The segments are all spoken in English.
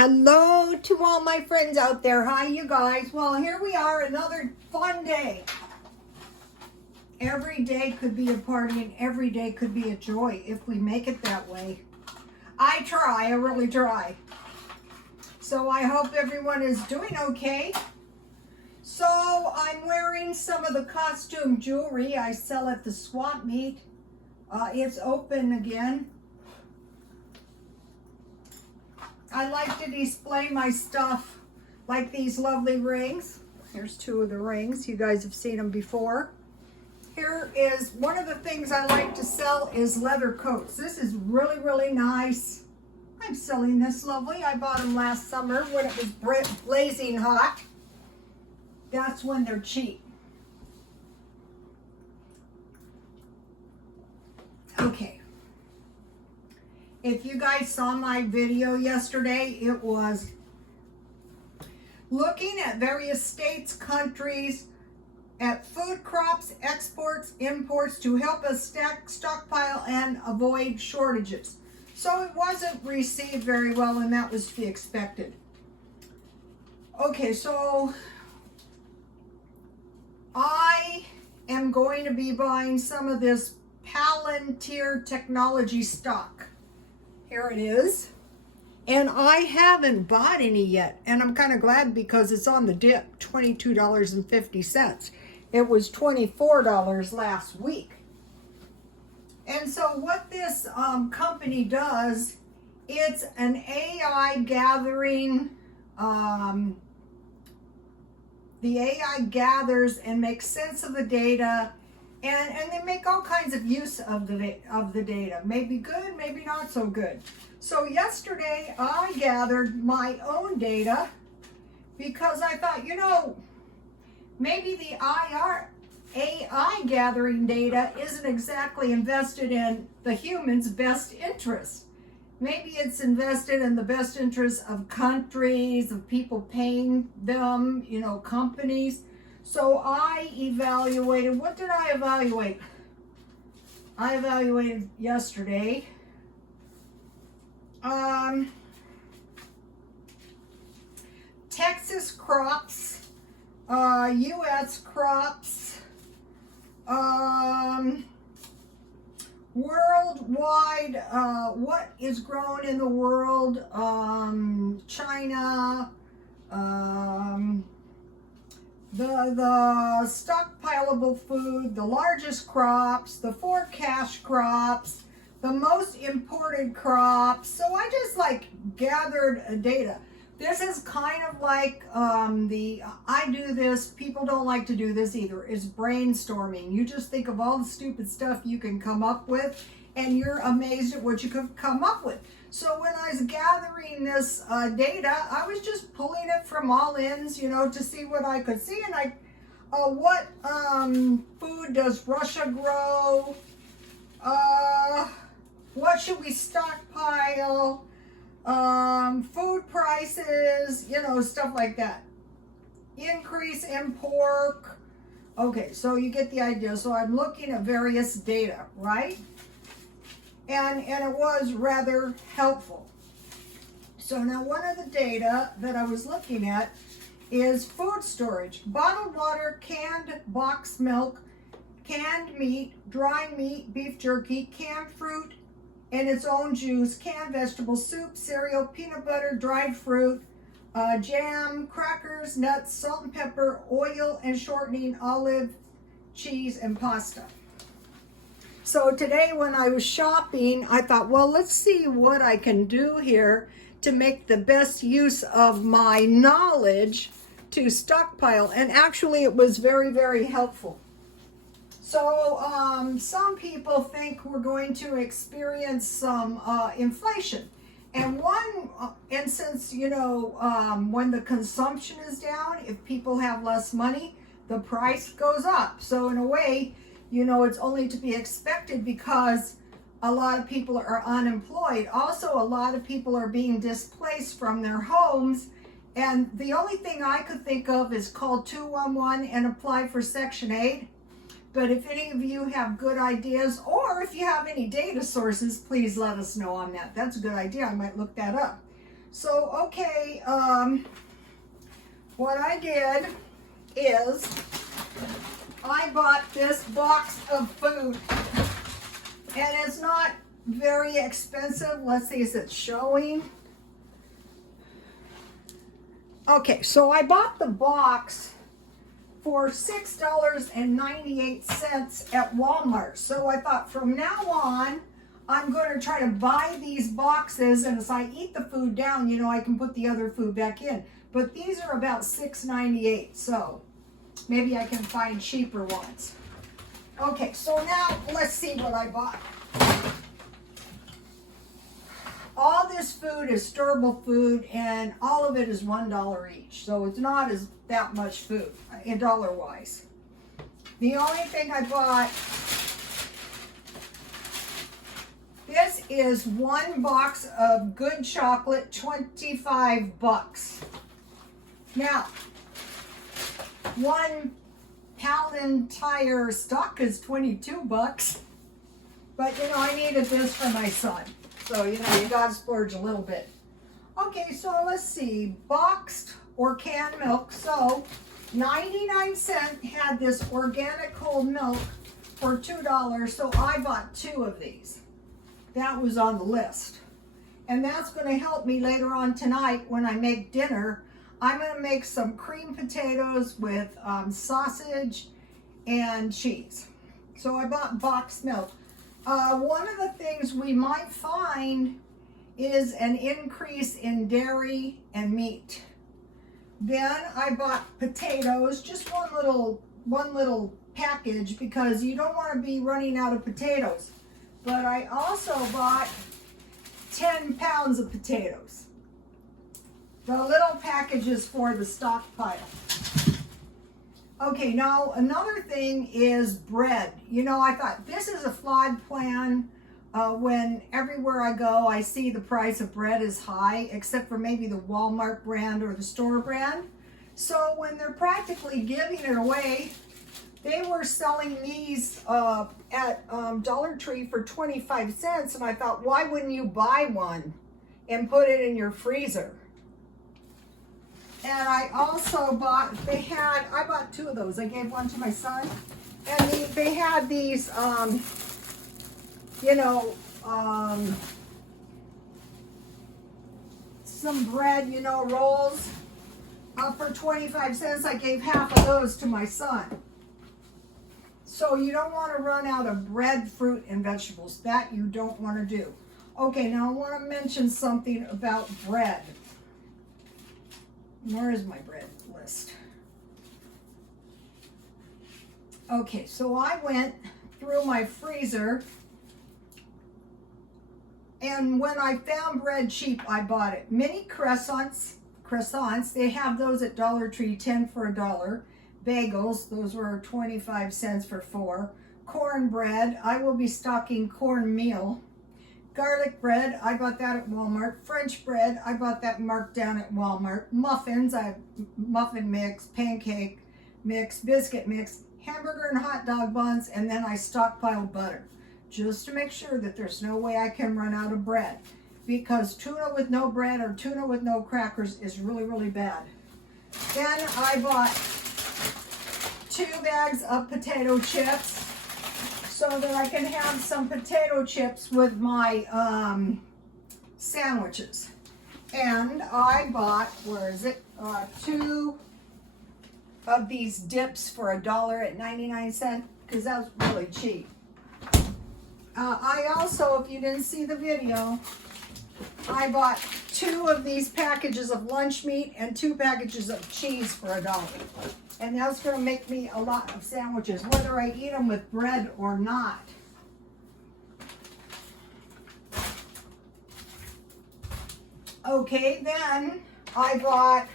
Hello to all my friends out there. Hi, you guys. Well, here we are, another fun day. Every day could be a party and every day could be a joy if we make it that way. I really try. So I hope everyone is doing okay. So I'm wearing some of the costume jewelry I sell at the swap meet. It's open again. I like to display my stuff like these lovely rings. Here's two of the rings. You guys have seen them before. Here is one of the things I like to sell is leather coats. This is really, really nice. I'm selling this lovely. I bought them last summer when it was blazing hot. That's when they're cheap. Okay. If you guys saw my video yesterday, it was looking at various states, countries, at food crops, exports, imports to help us stockpile and avoid shortages. So it wasn't received very well, and that was to be expected. Okay, so I am going to be buying some of this Palantir technology stock. Here it is. And I haven't bought any yet. And I'm kind of glad because it's on the dip, $22.50. It was $24 last week. And so what this company does, it's an AI gathering. The AI gathers and makes sense of the data. And they make all kinds of use of the data. Maybe good, maybe not so good. So yesterday I gathered my own data because I thought, you know, maybe the AI gathering data isn't exactly invested in the human's best interest. Maybe it's invested in the best interest of countries, of people paying them, you know, companies. So I evaluated, what did I evaluate? I evaluated yesterday. Texas crops, U.S. crops, worldwide, what is grown in the world, China, the stockpileable food, the largest crops, the forecast crops, the most imported crops. So I just like gathered data. This is kind of like I do this, people don't like to do this either, is brainstorming. You just think of all the stupid stuff you can come up with and you're amazed at what you could come up with. So when I was gathering this data, I was just pulling it from all ends, you know, to see what I could see. And what food does Russia grow? What should we stockpile? Food prices, you know, stuff like that. Increase in pork. Okay, so you get the idea. So I'm looking at various data, right? And it was rather helpful. So now one of the data that I was looking at is food storage. Bottled water, canned box milk, canned meat, dry meat, beef jerky, canned fruit and its own juice, canned vegetables, soup, cereal, peanut butter, dried fruit, jam, crackers, nuts, salt and pepper, oil and shortening, olive, cheese, and pasta. So today when I was shopping, I thought, well, let's see what I can do here to make the best use of my knowledge to stockpile. And actually it was very, very helpful. So some people think we're going to experience some inflation. And since, you know, when the consumption is down, if people have less money, the price goes up. So in a way, you know, it's only to be expected because a lot of people are unemployed. Also, a lot of people are being displaced from their homes. And the only thing I could think of is call 211 and apply for Section 8. But if any of you have good ideas, or if you have any data sources, please let us know on that. That's a good idea. I might look that up. So, okay, what I did is I bought this box of food, and it's not very expensive. Let's see, is it showing? Okay, so I bought the box for $6.98 at Walmart. So I thought from now on, I'm going to try to buy these boxes, and as I eat the food down, you know, I can put the other food back in. But these are about $6.98, so maybe I can find cheaper ones. Okay, so now let's see what I bought. All this food is storable food, and all of it is $1 each. So it's not as that much food in dollar-wise. The only thing I bought, this is one box of good chocolate, 25 bucks. Now, one Palantir stock is 22 bucks. But, you know, I needed this for my son. So, you know, you gotta splurge a little bit. Okay, so let's see. Boxed or canned milk. So, 99-cent had this organic whole milk for $2. So I bought 2 of these. That was on the list. And that's going to help me later on tonight when I make dinner. I'm going to make some cream potatoes with sausage and cheese. So I bought boxed milk. One of the things we might find is an increase in dairy and meat. Then I bought potatoes, just one little package, because you don't want to be running out of potatoes. But I also bought 10 pounds of potatoes. The little packages for the stockpile. Okay, now another thing is bread. You know, I thought this is a flawed plan. When everywhere I go, I see the price of bread is high, except for maybe the Walmart brand or the store brand. So when they're practically giving it away, they were selling these at Dollar Tree for 25 cents. And I thought, why wouldn't you buy one and put it in your freezer? And I also bought, I bought 2 of those. I gave one to my son. And they had these, some bread, rolls for 25 cents. I gave half of those to my son. So you don't want to run out of bread, fruit, and vegetables. That you don't want to do. Okay, now I want to mention something about bread. Where is my bread list? Okay, so I went through my freezer, and when I found bread cheap, I bought it. Mini croissants, they have those at Dollar Tree, 10 for $1. Bagels, those were 25 cents for 4. Cornbread, I will be stocking cornmeal. Garlic bread, I bought that at Walmart. French bread, I bought that marked down at Walmart. Muffins, I have muffin mix, pancake mix, biscuit mix, hamburger and hot dog buns, and then I stockpiled butter, just to make sure that there's no way I can run out of bread, because tuna with no bread or tuna with no crackers is really, really bad. Then I bought 2 bags of potato chips, so that I can have some potato chips with my sandwiches. And I bought, 2 of these dips for $1 at 99 cents, because that was really cheap. I also, if you didn't see the video, I bought 2 of these packages of lunch meat and 2 packages of cheese for $1. And that's going to make me a lot of sandwiches, whether I eat them with bread or not. Okay, then I bought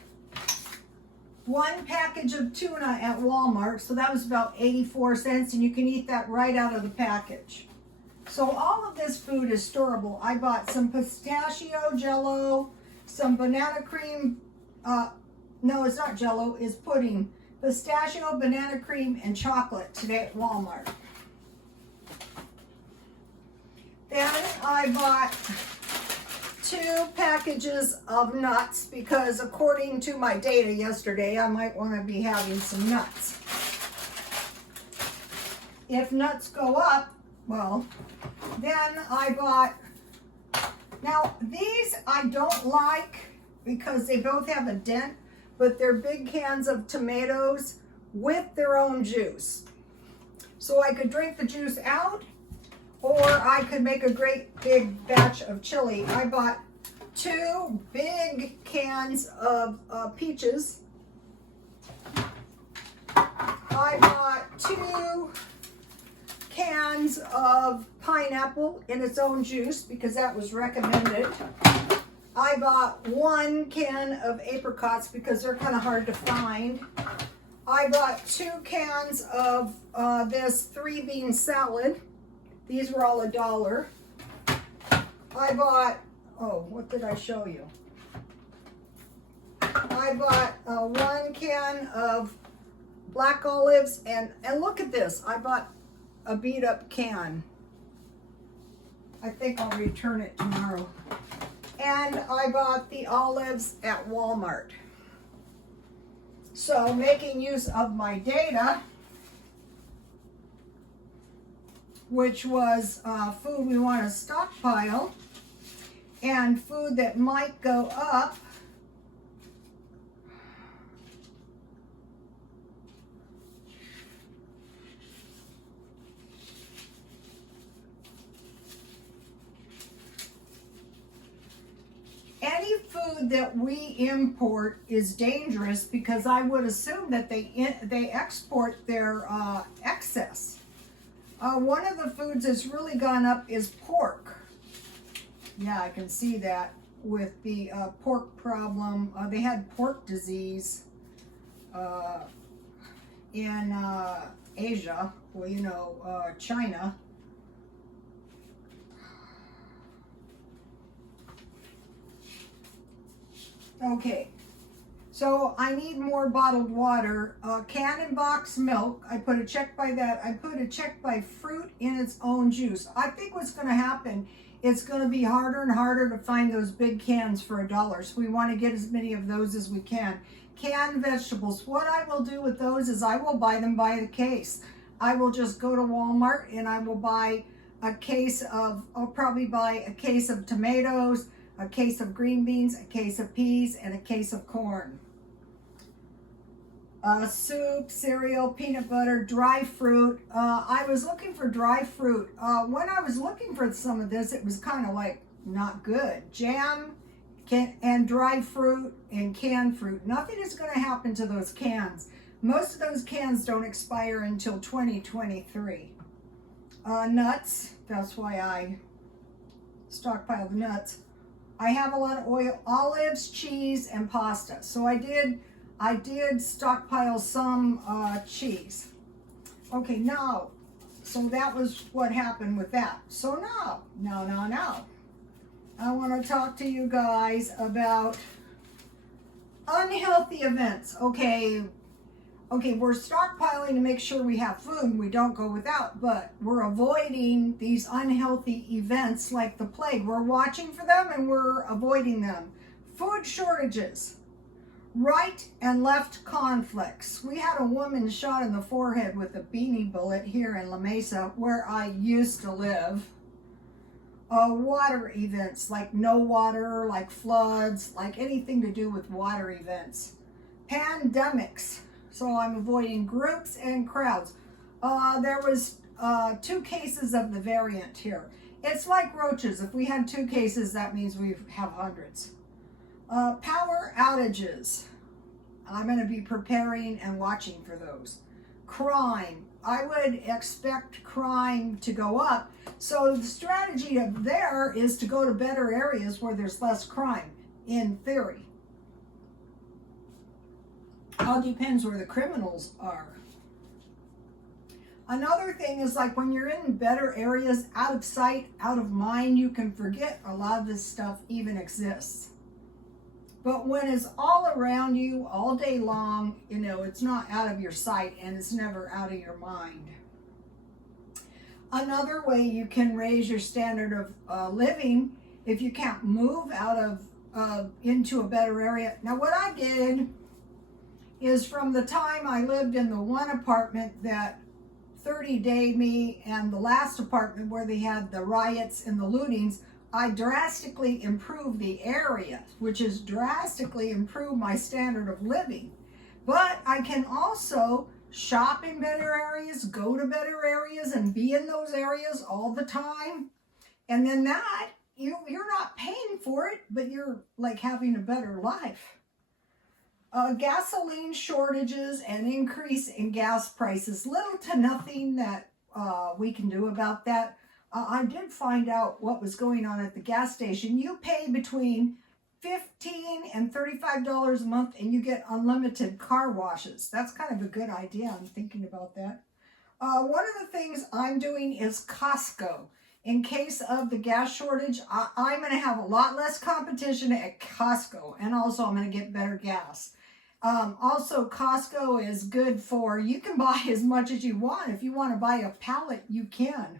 1 package of tuna at Walmart. So that was about 84 cents, and you can eat that right out of the package. So all of this food is storable. I bought some pistachio jello, some banana cream. No, it's not jello, it's pudding. Pistachio, banana cream, and chocolate today at Walmart. Then I bought 2 packages of nuts because according to my data yesterday, I might want to be having some nuts. If nuts go up, well, then I bought, now these I don't like because they both have a dent, but they're big cans of tomatoes with their own juice. So I could drink the juice out, or I could make a great big batch of chili. I bought 2 big cans of peaches. I bought 2 cans of pineapple in its own juice because that was recommended. I bought 1 can of apricots because they're kind of hard to find. I bought 2 cans of this 3-bean salad. These were all $1. I bought, oh, what did I show you? I bought 1 can of black olives, and look at this. I bought a beat up can. I think I'll return it tomorrow. And I bought the olives at Walmart. So making use of my data, which was food we want to stockpile and food that might go up. Any food that we import is dangerous because I would assume that they export their excess. One of the foods that's really gone up is pork. Yeah, I can see that with the pork problem. They had pork disease in Asia, well, you know, China. Okay, so I need more bottled water. Can and box milk, I put a check by that. I put a check by fruit in its own juice. I think what's going to happen, it's going to be harder and harder to find those big cans for $1. So we want to get as many of those as we can. Canned vegetables, what I will do with those is I will buy them by the case. I will just go to Walmart and I will buy a case of, I'll probably buy a case of tomatoes, a case of green beans, a case of peas, and a case of corn. Soup, cereal, peanut butter, dry fruit. I was looking for dry fruit. When I was looking for some of this, it was kind of like not good. Jam and dry fruit and canned fruit. Nothing is going to happen to those cans. Most of those cans don't expire until 2023. Nuts, that's why I stockpile the nuts. I have a lot of oil, olives, cheese, and pasta. So I did stockpile some cheese. Okay, now, so that was what happened with that. So now, I want to talk to you guys about unhealthy events. Okay, we're stockpiling to make sure we have food and we don't go without, but we're avoiding these unhealthy events like the plague. We're watching for them and we're avoiding them. Food shortages, right and left conflicts. We had a woman shot in the forehead with a beanie bullet here in La Mesa, where I used to live. Water events, like no water, like floods, like anything to do with water events. Pandemics. So I'm avoiding groups and crowds. There was 2 cases of the variant here. It's like roaches. If we had 2 cases, that means we have hundreds. Power outages. I'm going to be preparing and watching for those. Crime. I would expect crime to go up. So the strategy of there is to go to better areas where there's less crime, in theory. All depends where the criminals are. Another thing is, like, when you're in better areas, out of sight, out of mind, you can forget a lot of this stuff even exists. But when it's all around you all day long, you know, it's not out of your sight and it's never out of your mind. Another way you can raise your standard of living if you can't move out of into a better area. Now what I did is, from the time I lived in the one apartment that 30-dayed me and the last apartment where they had the riots and the lootings, I drastically improved the area, which has drastically improved my standard of living. But I can also shop in better areas, go to better areas, and be in those areas all the time. And then that, you're not paying for it, but you're like having a better life. Gasoline shortages and increase in gas prices. Little to nothing that we can do about that. I did find out what was going on at the gas station. You pay between $15 and $35 a month and you get unlimited car washes. That's kind of a good idea. I'm thinking about that. One of the things I'm doing is Costco. In case of the gas shortage, I'm going to have a lot less competition at Costco, and also I'm going to get better gas. Also, Costco is good for, you can buy as much as you want. If you want to buy a pallet, you can.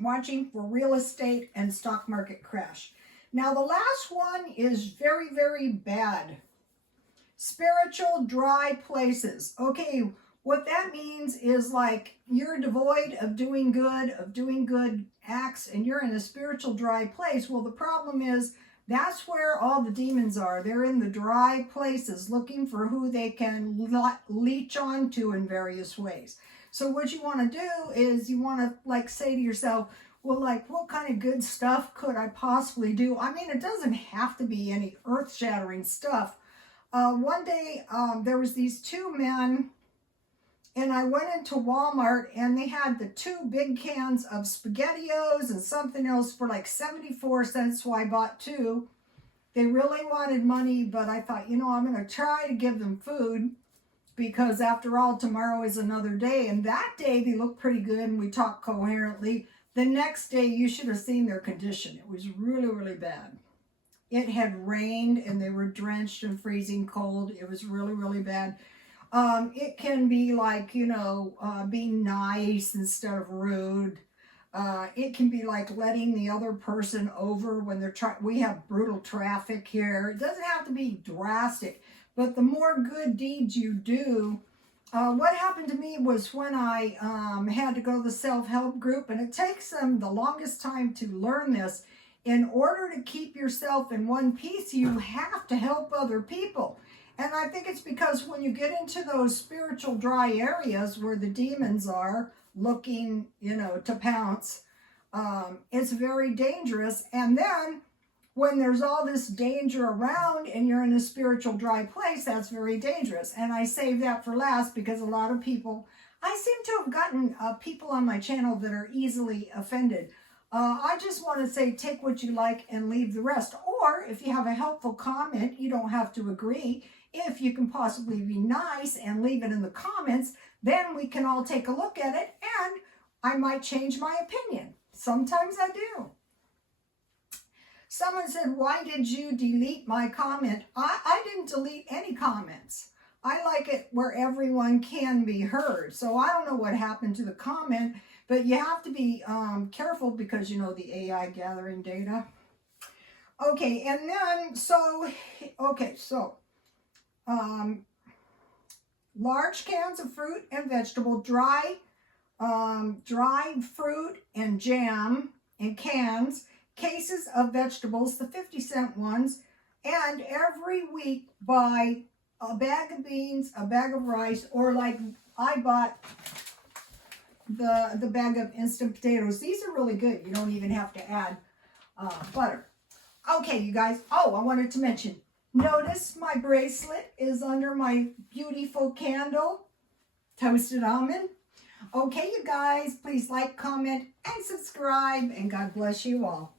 Watching for real estate and stock market crash. Now, the last one is very, very bad. Spiritual dry places. Okay, what that means is like you're devoid of doing good acts, and you're in a spiritual dry place. Well, the problem is that's where all the demons are. They're in the dry places looking for who they can leech onto in various ways. So what you want to do is you want to like say to yourself, well, like, what kind of good stuff could I possibly do? I mean, it doesn't have to be any earth-shattering stuff. One day, there was these two men, and I went into Walmart, and they had the two big cans of SpaghettiOs and something else for like 74 cents, so I bought two. They really wanted money, but I thought, you know, I'm going to try to give them food, because after all, tomorrow is another day. And that day, they looked pretty good, and we talked coherently. The next day, you should have seen their condition. It was really, really bad. It had rained, and they were drenched and freezing cold. It was really, really bad. It can be like, you know, being nice instead of rude. It can be like letting the other person over when they're we have brutal traffic here. It doesn't have to be drastic, but the more good deeds you do. What happened to me was when I had to go to the self-help group, and it takes them the longest time to learn this. In order to keep yourself in one piece, you have to help other people. And I think it's because when you get into those spiritual dry areas where the demons are looking, you know, to pounce, it's very dangerous. And then when there's all this danger around and you're in a spiritual dry place, that's very dangerous. And I save that for last because a lot of people, I seem to have gotten people on my channel that are easily offended. I just want to say, take what you like and leave the rest. Or if you have a helpful comment, you don't have to agree. If you can possibly be nice and leave it in the comments, then we can all take a look at it, and I might change my opinion. Sometimes I do. Someone said, why did you delete my comment? I didn't delete any comments. I like it where everyone can be heard. So I don't know what happened to the comment, but you have to be careful because, you know, the AI gathering data. Okay, and then, large cans of fruit and vegetable, dried fruit and jam in cans, cases of vegetables, the 50-cent ones, and every week buy a bag of beans, a bag of rice, or like I bought the bag of instant potatoes. These are really good. You don't even have to add butter. Okay, you guys. Oh, I wanted to mention, notice my bracelet is under my beautiful candle, toasted almond. Okay, you guys, please like, comment, and subscribe, and God bless you all.